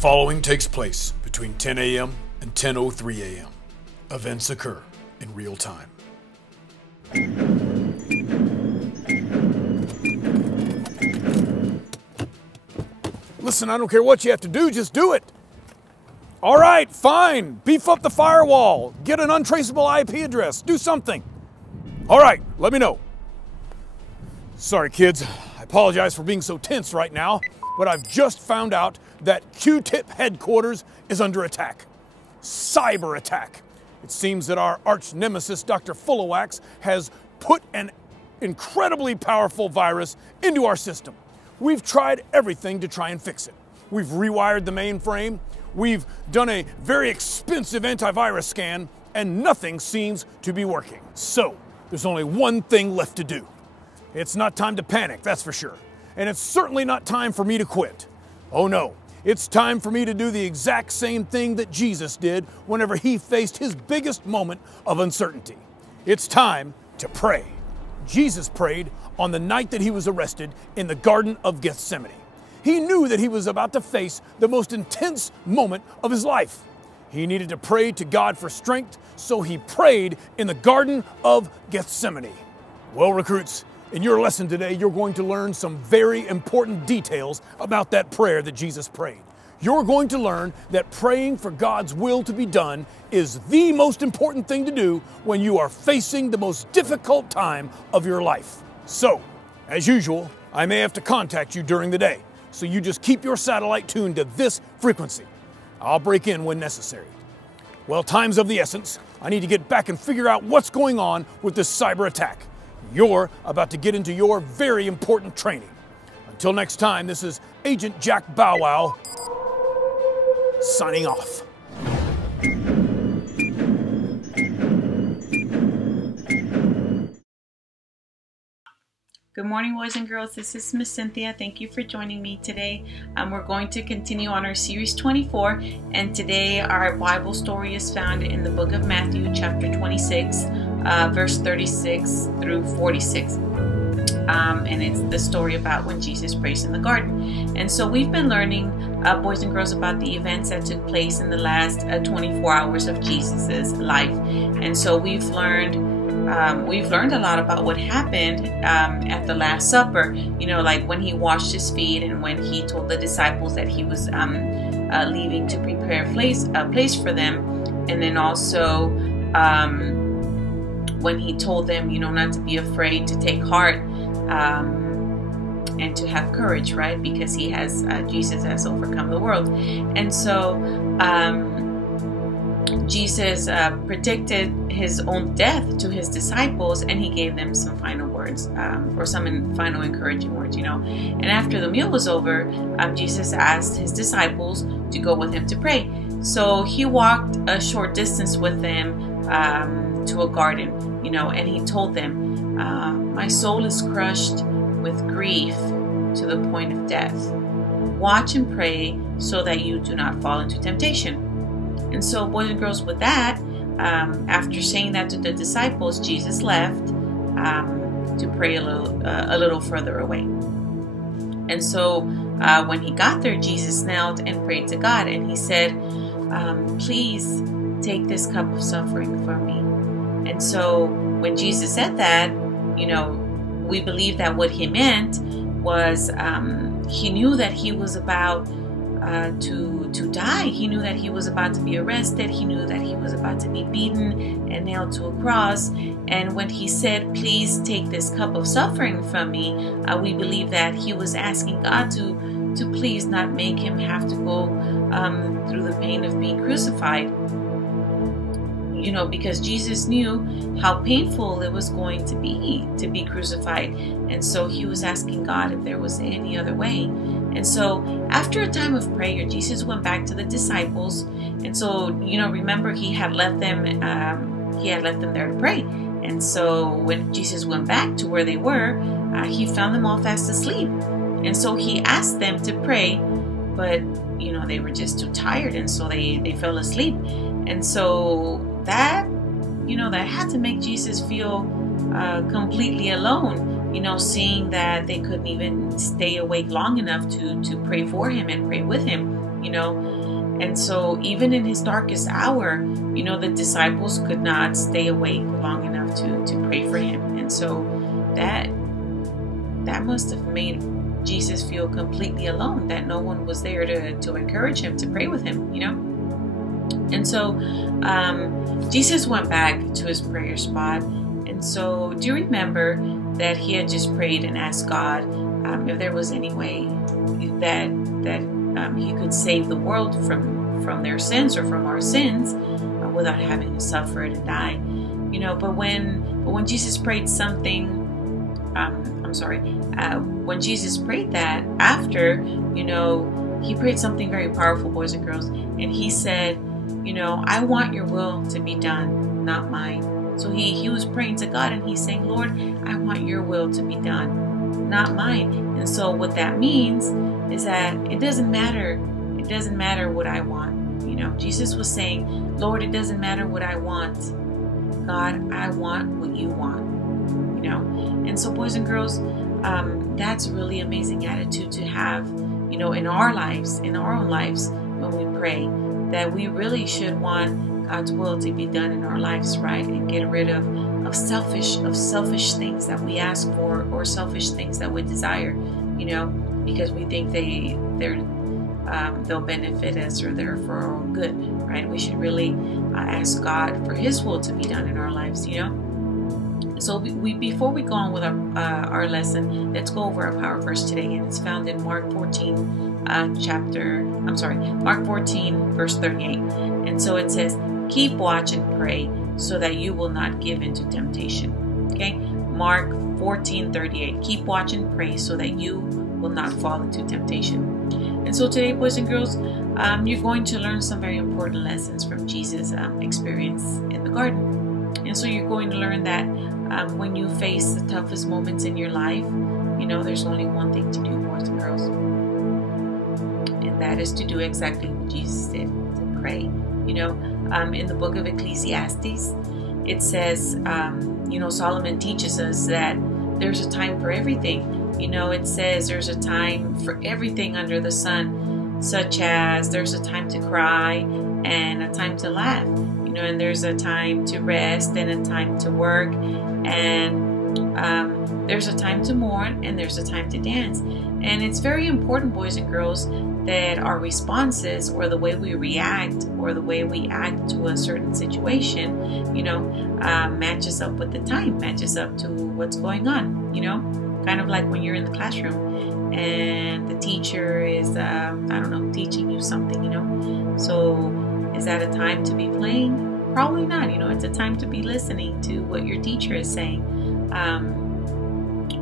following takes place between 10 a.m. and 10:03 a.m. Events occur in real time. Listen, I don't care what you have to do, just do it. All right, fine. Beef up the firewall. Get an untraceable IP address. Do something. All right, let me know. Sorry, kids. I apologize for being so tense right now, but I've just found out that Q-Tip headquarters is under attack. Cyber attack. It seems that our arch nemesis, Dr. Fullowax, has put an incredibly powerful virus into our system. We've tried everything to try and fix it. We've rewired the mainframe. We've done a very expensive antivirus scan, and nothing seems to be working. So, there's only one thing left to do. It's not time to panic, that's for sure. And it's certainly not time for me to quit. Oh no, it's time for me to do the exact same thing that Jesus did whenever he faced his biggest moment of uncertainty. It's time to pray. Jesus prayed on the night that he was arrested in the Garden of Gethsemane. He knew that he was about to face the most intense moment of his life. He needed to pray to God for strength, so he prayed in the Garden of Gethsemane. Well, recruits, in your lesson today, you're going to learn some very important details about that prayer that Jesus prayed. You're going to learn that praying for God's will to be done is the most important thing to do when you are facing the most difficult time of your life. So, as usual, I may have to contact you during the day, so you just keep your satellite tuned to this frequency. I'll break in when necessary. Well, time's of the essence. I need to get back and figure out what's going on with this cyber attack. You're about to get into your very important training. Until next time, this is Agent Jack Bow Wow, signing off. Good morning, boys and girls. This is Miss Cynthia. Thank you for joining me today. We're going to continue on our series 24, and today our Bible story is found in the book of Matthew, chapter 26, verse 36 through 46. And it's the story about when Jesus prays in the garden. And so we've been learning, boys and girls, about the events that took place in the last 24 hours of Jesus's life. And so we've learned a lot about what happened at the Last Supper. You know, like when he washed his feet and when he told the disciples that he was leaving to prepare a place for them, and then also when he told them, you know, not to be afraid, to take heart, and to have courage, right? Because Jesus has overcome the world. And so Jesus predicted his own death to his disciples, and he gave them some final words, or some final encouraging words, you know. And after the meal was over, Jesus asked his disciples to go with him to pray. So he walked a short distance with them to a garden, you know, and he told them, my soul is crushed with grief to the point of death. Watch and pray so that you do not fall into temptation. And so, boys and girls, with that, after saying that to the disciples, Jesus left to pray a little further away. And so when he got there, Jesus knelt and prayed to God, and he said, please take this cup of suffering from me. And so when Jesus said that, you know, we believe that what he meant was he knew that he was about to die. He knew that he was about to be arrested. He knew that he was about to be beaten and nailed to a cross. And when he said, please take this cup of suffering from me, we believe that he was asking God to please not make him have to go through the pain of being crucified. You know, because Jesus knew how painful it was going to be crucified. And so he was asking God if there was any other way. And so after a time of prayer, Jesus went back to the disciples. And so, you know, remember, he had left them there to pray. And so when Jesus went back to where they were, he found them all fast asleep. And so he asked them to pray, but, you know, they were just too tired. And so they fell asleep. And so that, you know, that had to make Jesus feel completely alone, you know, seeing that they couldn't even stay awake long enough to pray for him and pray with him. you know. And so even in his darkest hour, you know, the disciples could not stay awake long enough to pray for him. And so that must have made Jesus feel completely alone, that no one was there to encourage him, to pray with him, you know. And so Jesus went back to his prayer spot. And so do you remember that he had just prayed and asked God if there was any way that he could save the world from their sins, or from our sins, without having to suffer and die, you know. But when Jesus prayed something, when Jesus prayed that after, you know, he prayed something very powerful, boys and girls, and he said, you know, I want your will to be done, not mine. So he was praying to God, and he's saying, Lord, I want your will to be done, not mine. And so what that means is that it doesn't matter what I want. You know, Jesus was saying, Lord, it doesn't matter what I want. God, I want what you want. You know, and so boys and girls, that's a really amazing attitude to have, you know, in our lives, in our own lives, when we pray, that we really should want God's will to be done in our lives, right? And get rid of selfish things that we ask for, or selfish things that we desire, you know, because we think they'll benefit us, or they're for our own good, right? We should really ask God for his will to be done in our lives, you know. So before we go on with our lesson, let's go over our power verse today, and it's found in Mark 14, Mark 14, verse 38. And so it says, keep watch and pray so that you will not give into temptation. Okay, Mark 14:38. Keep watch and pray so that you will not fall into temptation. And so today, boys and girls, you're going to learn some very important lessons from Jesus' experience in the garden. And so you're going to learn that when you face the toughest moments in your life, you know, there's only one thing to do, boys and girls. And that is to do exactly what Jesus did, to pray. You know, in the book of Ecclesiastes, it says, you know, Solomon teaches us that there's a time for everything. You know, it says there's a time for everything under the sun, such as there's a time to cry and a time to laugh. You know, and there's a time to rest and a time to work, and there's a time to mourn and there's a time to dance. And it's very important, boys and girls, that our responses, or the way we react, or the way we act to a certain situation, you know, matches up with the time, matches up to what's going on, you know. Kind of like when you're in the classroom and the teacher is, teaching you something, you know. So is that a time to be playing? Probably not. You know, it's a time to be listening to what your teacher is saying.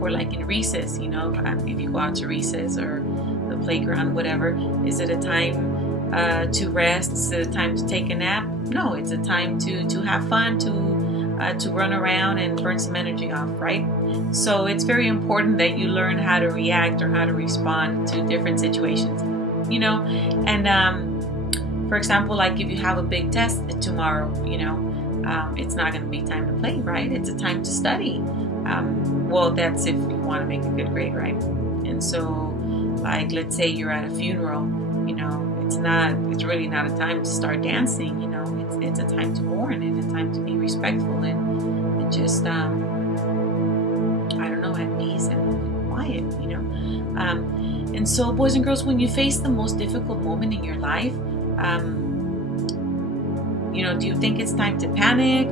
Or like in recess, you know, if you go out to recess or the playground, whatever, is it a time to rest? Is it a time to take a nap? No, it's a time to have fun, to run around and burn some energy off, right? So it's very important that you learn how to react, or how to respond to different situations, you know. And for example, like if you have a big test tomorrow, you know, it's not going to be time to play, right? It's a time to study. Well, that's if you want to make a good grade, right? And so, like, let's say you're at a funeral, you know, it's really not a time to start dancing, you know. It's a time to mourn, and a time to be respectful and just, at peace and quiet, you know. And so, boys and girls, when you face the most difficult moment in your life, you know, do you think it's time to panic,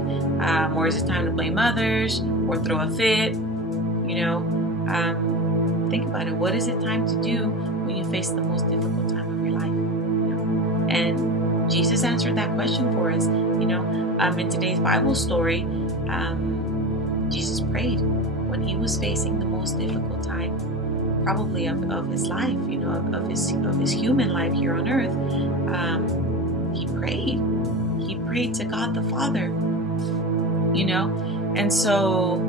or is it time to blame others, or throw a fit? You know, think about it. What is it time to do when you face the most difficult time of your life? You know? And Jesus answered that question for us. You know, in today's Bible story, Jesus prayed when he was facing the most difficult time, probably of his life. You know, of his human life here on earth. He prayed. He prayed to God the Father. You know, and so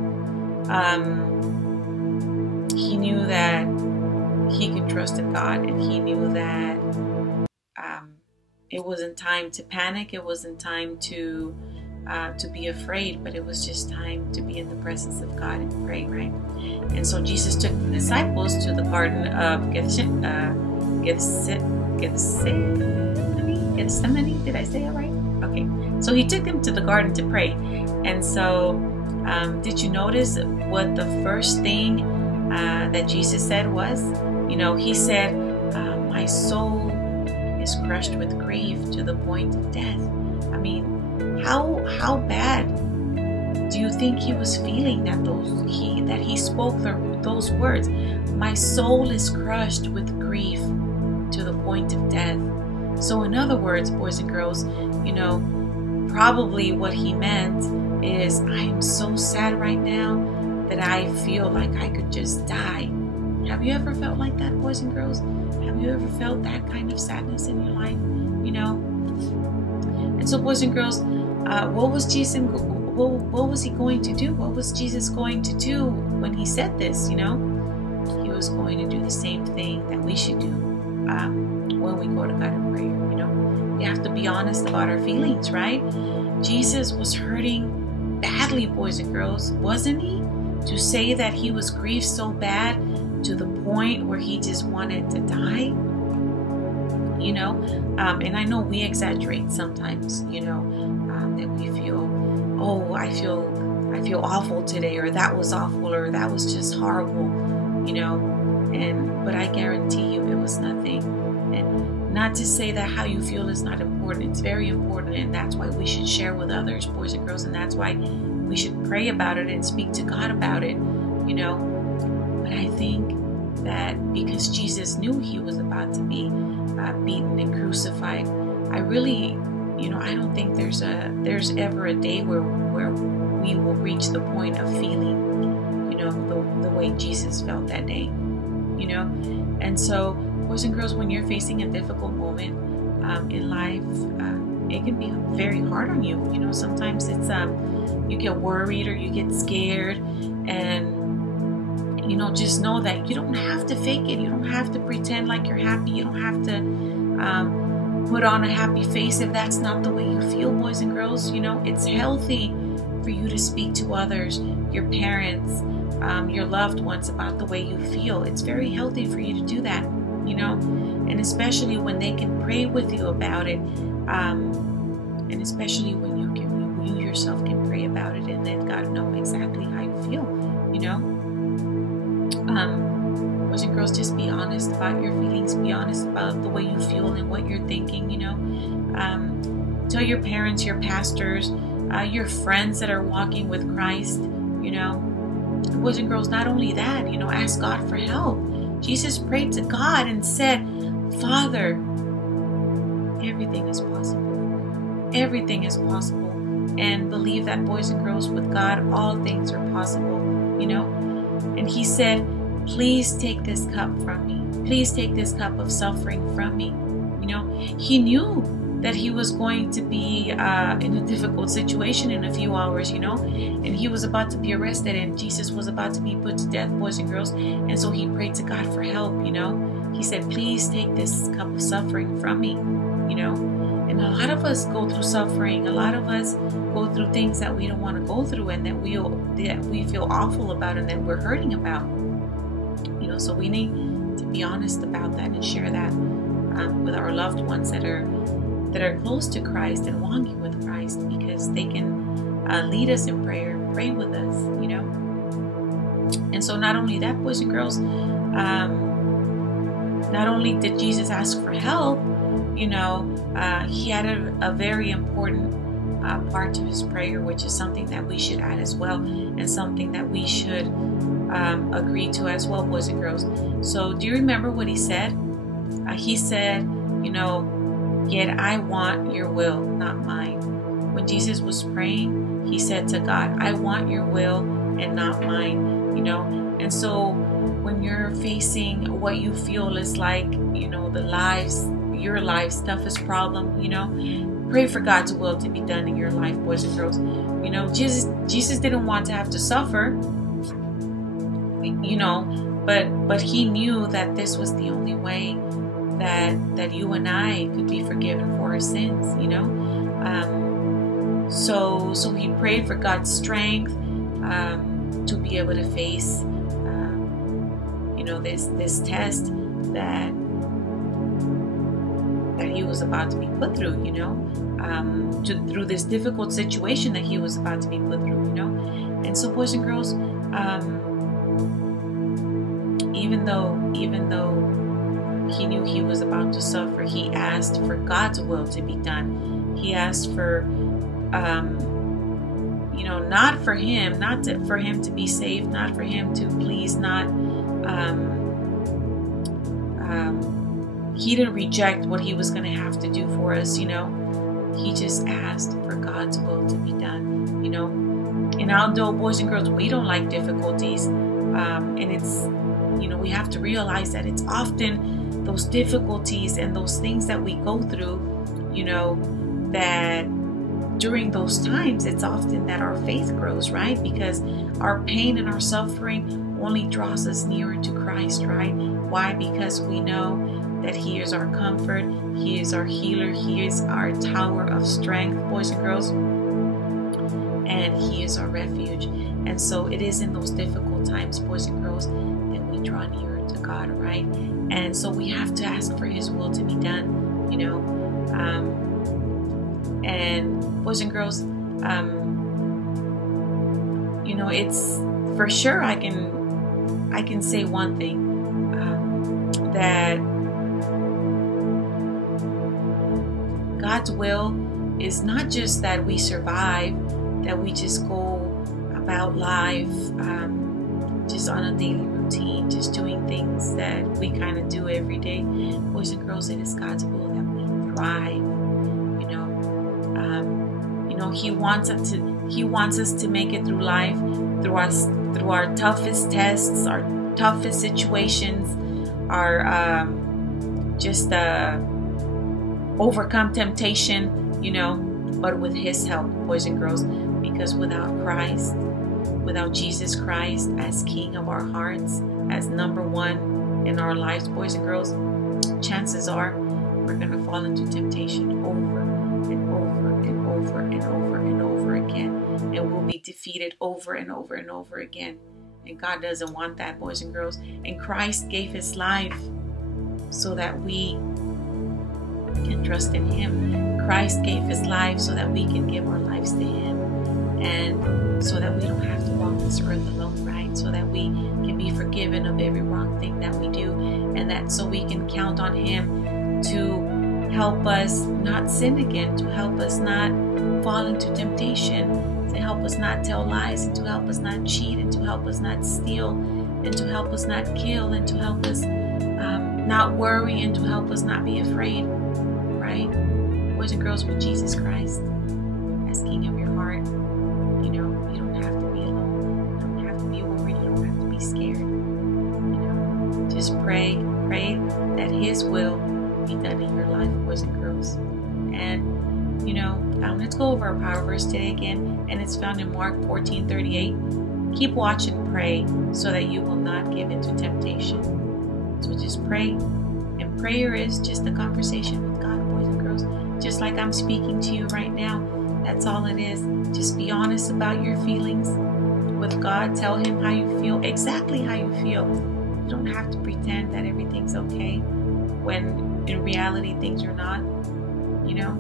he knew that he could trust in God, and he knew that it wasn't time to panic, it wasn't time to be afraid, but it was just time to be in the presence of God and pray, right? And so Jesus took the disciples to the Garden of Gethsemane. Did I say it right? Okay. So he took them to the garden to pray. And so did you notice what the first thing that Jesus said was? He said, my soul is crushed with grief to the point of death. I mean, how bad do you think he was feeling that he spoke those words? My soul is crushed with grief to the point of death. So in other words, boys and girls, probably what he meant is, I am so sad right now that I feel like I could just die. Have you ever felt like that, boys and girls? Have you ever felt that kind of sadness in your life? And so, boys and girls, what was he going to do? What was Jesus going to do when he said this? He was going to do the same thing that we should do when we go to God in prayer. We have to be honest about our feelings, right? Jesus was hurting badly, boys and girls, wasn't he? To say that he was grieved so bad to the point where he just wanted to die, and I know we exaggerate sometimes, that we feel, oh, I feel awful today, or that was awful, or that was just horrible, but I guarantee you it was nothing. And not to say that how you feel is not important. It's very important, and that's why we should share with others, boys and girls, and that's why we should pray about it and speak to God about it, But I think that because Jesus knew he was about to be beaten and crucified, I really, I don't think there's ever a day where we will reach the point of feeling, the way Jesus felt that day, And so, boys and girls, when you're facing a difficult moment in life, it can be very hard on you. Sometimes it's you get worried or you get scared, and just know that you don't have to fake it. You don't have to pretend like you're happy. You don't have to put on a happy face if that's not the way you feel, boys and girls. It's healthy for you to speak to others, your parents, your loved ones, about the way you feel. It's very healthy for you to do that, and especially when they can pray with you about it, and especially when you yourself can pray about it and let God know exactly how you feel, Boys and girls, just be honest about your feelings. Be honest about the way you feel and what you're thinking, Tell your parents, your pastors, your friends that are walking with Christ, Boys and girls, not only that, ask God for help. Jesus prayed to God and said, Father, everything is possible. Everything is possible. And believe that, boys and girls, with God, all things are possible, And he said, please take this cup from me. Please take this cup of suffering from me. He knew that he was going to be in a difficult situation in a few hours, and he was about to be arrested, and Jesus was about to be put to death, boys and girls. And so he prayed to God for help, He said, please take this cup of suffering from me, And a lot of us go through suffering. A lot of us go through things that we don't want to go through, and that we feel awful about, and that we're hurting about. So we need to be honest about that and share that with our loved ones that are close to Christ and walking with Christ, because they can lead us in prayer, pray with us, And so not only that, boys and girls, not only did Jesus ask for help, he had a very important part to his prayer, which is something that we should add as well, and something that we should agree to as well, boys and girls. So do you remember what he said? He said, yet I want your will, not mine. When Jesus was praying, he said to God, I want your will and not mine, And so when you're facing what you feel is like, your life's toughest problem, pray for God's will to be done in your life, boys and girls. Jesus didn't want to have to suffer, but he knew that this was the only way that you and I could be forgiven for our sins, So he prayed for God's strength to be able to face, this test he was about to be put through, you know, through this difficult situation that he was about to be put through, you know. And so, boys and girls, even though he knew he was about to suffer, he asked for God's will to be done. He asked for, you know, not for him, for him to be saved, not for him to please, he didn't reject what he was going to have to do for us, you know. He just asked for God's will to be done, you know. And although, boys and girls, we don't like difficulties, and it's, you know, we have to realize that it's often those difficulties and those things that we go through, you know, that during those times, it's often that our faith grows, right? Because our pain and our suffering only draws us nearer to Christ, right? Why? Because we know that He is our comfort, He is our healer, He is our tower of strength, boys and girls, and He is our refuge. And so it is in those difficult times, boys and girls, that we draw nearer to God, right? And so we have to ask for His will to be done, you know. And boys and girls, you know, it's for sure I can say one thing, that God's will is not just that we survive, that we just go about life just on a daily routine, just doing things that we kind of do every day. Boys and girls, it is God's will that we thrive. You know, He wants us to make it through life, through our toughest tests, our toughest situations, our just overcome temptation, you know, but with His help, boys and girls, because without Christ, without Jesus Christ as King of our hearts, as number one in our lives, boys and girls, chances are we're going to fall into temptation over and over and over and over and over again, and we'll be defeated over and over and over again. And God doesn't want that, boys and girls. And Christ gave His life so that we can trust in Him. Christ gave His life so that we can give our lives to Him, and so that we don't have to walk this earth alone, right? So that we can be forgiven of every wrong thing that we do, and that so we can count on Him to help us not sin again, to help us not fall into temptation, to help us not tell lies, and to help us not cheat, and to help us not steal, and to help us not kill, and to help us not worry, and to help us not be afraid, right? Boys and girls, with Jesus Christ as King of your heart, you know, you don't have to be alone. You don't have to be worried. You don't have to be scared. You know, just pray that His will be done in your life, boys and girls. And you know, let's go over our power verse today again, and it's found in Mark 14:38. Keep watch and pray so that you will not give into temptation. So just pray, and prayer is just a conversation with God, boys and girls. Just like I'm speaking to you right now, that's all it is. Just be honest about your feelings with God. Tell Him how you feel, exactly how you feel. You don't have to pretend that everything's okay when in reality things are not, you know.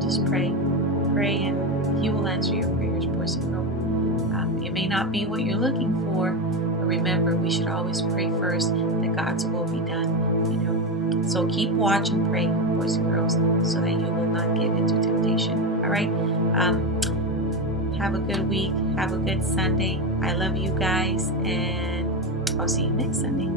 Just pray, and He will answer your prayers, boys and girls. It may not be what you're looking for, but remember, we should always pray first that God's will be done, you know. So keep watch and pray, boys and girls, so that you will not get into temptation. All right. Have a good week. Have a good Sunday. I love you guys, and I'll see you next Sunday.